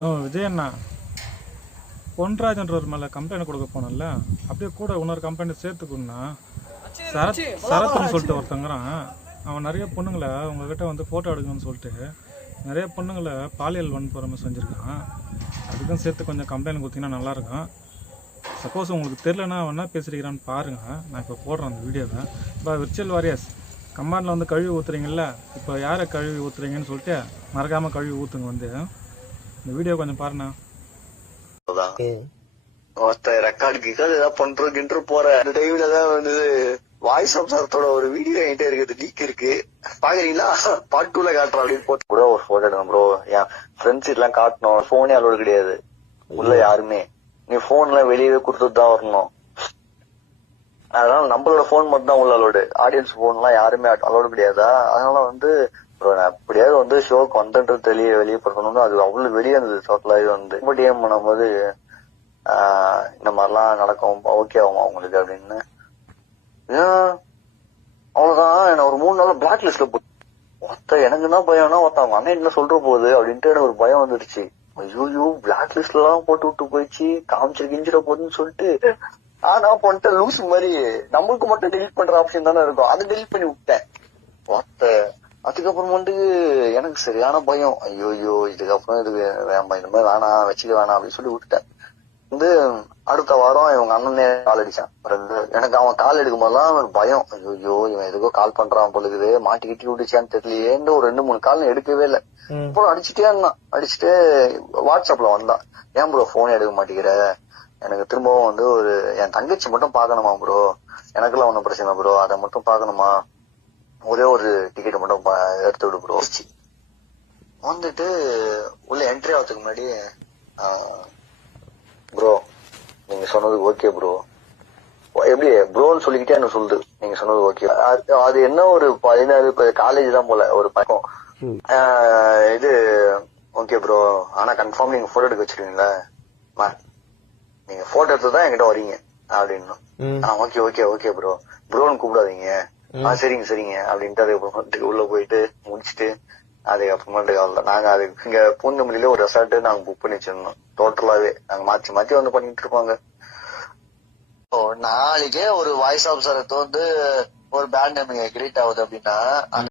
விஜய் அண்ணா பொன்ராஜன்றவர் மேலே கம்ப்ளைண்ட் கொடுக்க போனோம்ல, அப்படியே கூட இன்னொரு கம்ப்ளைண்ட் சேர்த்துக்கணும்னா சரத்துன்னு சொல்லிட்டு ஒருத்தங்கிறான். அவன் நிறைய பொண்ணுங்களை உங்ககிட்ட வந்து ஃபோட்டோ எடுக்கணும்னு சொல்லிட்டு நிறைய பொண்ணுங்களை பாலியல் வன்புறமை செஞ்சுருக்கான். அதுக்கும் சேர்த்து கொஞ்சம் கம்ப்ளைண்ட் கொடுத்தீங்கன்னா நல்லாயிருக்கும். சப்போஸ் உங்களுக்கு தெரிலனா அவன் என்ன பேசுகிறான்னு பாருங்கள். நான் இப்போ போடுறேன் அந்த வீடியோவை. இப்போ விர்ச்சுவல் வாரியர்ஸ் கம்மாண்டில் வந்து கழுவி ஊற்றுறீங்கல்ல, இப்போ யாரை கழுவி ஊற்றுறீங்கன்னு சொல்லிட்டு மறக்காமல் கழுவி ஊற்றுங்க. வந்து இந்த வீடியோ கொஞ்சம் பாருண்ணா. ரெக்கார்டுக்கு ஏதாவது பண்றதுக்கு போற அந்த டைம்ல தான் வந்து வாய்ஸ் அப்சரத்தோட ஒரு வீடியோ என்கிட்ட இருக்குது, லீக் இருக்கு, பாக்குறீங்களா? பார்ட் 2ல காட்டுறோம் அப்படின்னு போட்டு ப்ரோ ஒரு போட்டோ எடுக்கணும் ப்ரோ. என் ஃப்ரெண்ட்ஸ் எல்லாம் காட்டணும். போனே அலோடு கிடையாது உள்ள யாருமே. நீ போன் எல்லாம் வெளியவே கொடுத்துட்டு தான் வரணும். அதனால நம்மளோட போன் மட்டும் தான் உள்ள அலோடு. ஆடியன்ஸ் போன் எல்லாம் யாருமே அலோடு கிடையாதா? அதனால வந்து அப்படியாவது வந்து ஷோ கண்டென்ட் வெளியே படுத்தணும்னு அது அவ்வளவு வெளியே இருந்தது. டோட்டலாவே வந்து டிஎம் பண்ணும்போது இந்த மாதிரிலாம் நடக்கும், ஓகே ஆகும் அவங்களுக்கு அப்படின்னு. அவ்வளவுதான். என்ன ஒரு 3 நாள் பிளாக் லிஸ்ட்ல ஒருத்த எனக்கு என்ன பயம்னா ஒருத்தவங்க அண்ணன் என்ன சொல்ற போகுது அப்படின்ட்டு எனக்கு ஒரு பயம் வந்துருச்சு. ஐயோ பிளாக் லிஸ்ட்ல எல்லாம் போட்டு விட்டு போயிடுச்சு, காமிச்சிரு கிஞ்சிட போகுதுன்னு சொல்லிட்டு நான் பண்ணிட்டேன் லூஸ் மாதிரி. நம்மளுக்கு மட்டும் டெலிட் பண்ற ஆப்ஷன் தானே இருக்கும், அதை டெலிட் பண்ணி விட்டேன். அதுக்கப்புறம் வந்து எனக்கு சரியான பயம். ஐயோ இதுக்கப்புறம் இதுக்கு இந்த மாதிரி வேணாம் வச்சுக்க வேணாம் அப்படின்னு சொல்லி விட்டுட்டேன். வந்து அடுத்த வாரம் இவங்க அண்ணனே கால் அடிச்சான். எனக்கு அவன் கால் எடுக்கும் போதெல்லாம் ஒரு பயம். ஐயோ இவன் எதுக்கோ கால் பண்றான் பொழுது, மாட்டிக்கிட்டி விட்டுச்சான்னு தெரியலையேன்னு ஒரு 2-3 கால் எடுக்கவே இல்லை. அப்புறம் அடிச்சுட்டே இருந்தான். அடிச்சுட்டு வாட்ஸ்அப்ல வந்தான், ஏன் ப்ரோ போனே எடுக்க மாட்டேங்கிற, எனக்கு திரும்பவும் வந்து ஒரு என் தங்கச்சி மட்டும் பாக்கணுமா ப்ரோ, எனக்குலாம் ஒன்னும் பிரச்சனை ப்ரோ, அதை மட்டும் பாக்கணுமா, ஒரே ஒரு டிக்கெட் மட்டும் எடுத்து விடு ப்ரோ. வந்துட்டு உள்ள என்ட்ரி ஆகிறதுக்கு முன்னாடி ப்ரோ நீங்க சொன்னது ஓகே ப்ரோ, எப்படி ப்ரோன்னு சொல்லிக்கிட்டே என்ன சொல்லுது, நீங்க சொன்னது ஓகே. அது என்ன ஒரு 16 காலேஜ் தான் போல ஒரு பக்கம். இது ஓகே ப்ரோ, ஆனா கன்ஃபார்ம் நீங்க போட்டோ எடுக்க வச்சிருக்கீங்களா, நீங்க போட்டோ எடுத்துதான் என்கிட்ட வரீங்க அப்படின்னு. ஓகே ஓகே ஓகே ப்ரோ, ப்ரோன்னு கூப்பிடாதீங்க, சரிங்க சரிங்க அப்படின்ட்டு அதுக்கப்புறமேட்டுக்கு உள்ள போயிட்டு முடிச்சுட்டு அதுக்கப்புறமேட்டுக்கு அவ்வளோ நாங்க அது இங்க பூந்தமல்லியில ஒரு ரெசார்ட் நாங்க புக் பண்ணி வச்சிருந்தோம். டோட்டலாவே நாங்க மாத்தி மாத்தி வந்து பண்ணிட்டு இருப்பாங்க. நாளைக்கே ஒரு வாய்ஸ் ஆஃபீஸரை வந்து ஒரு பேண்ட் நேம் கிரியேட் ஆகுது அப்படின்னா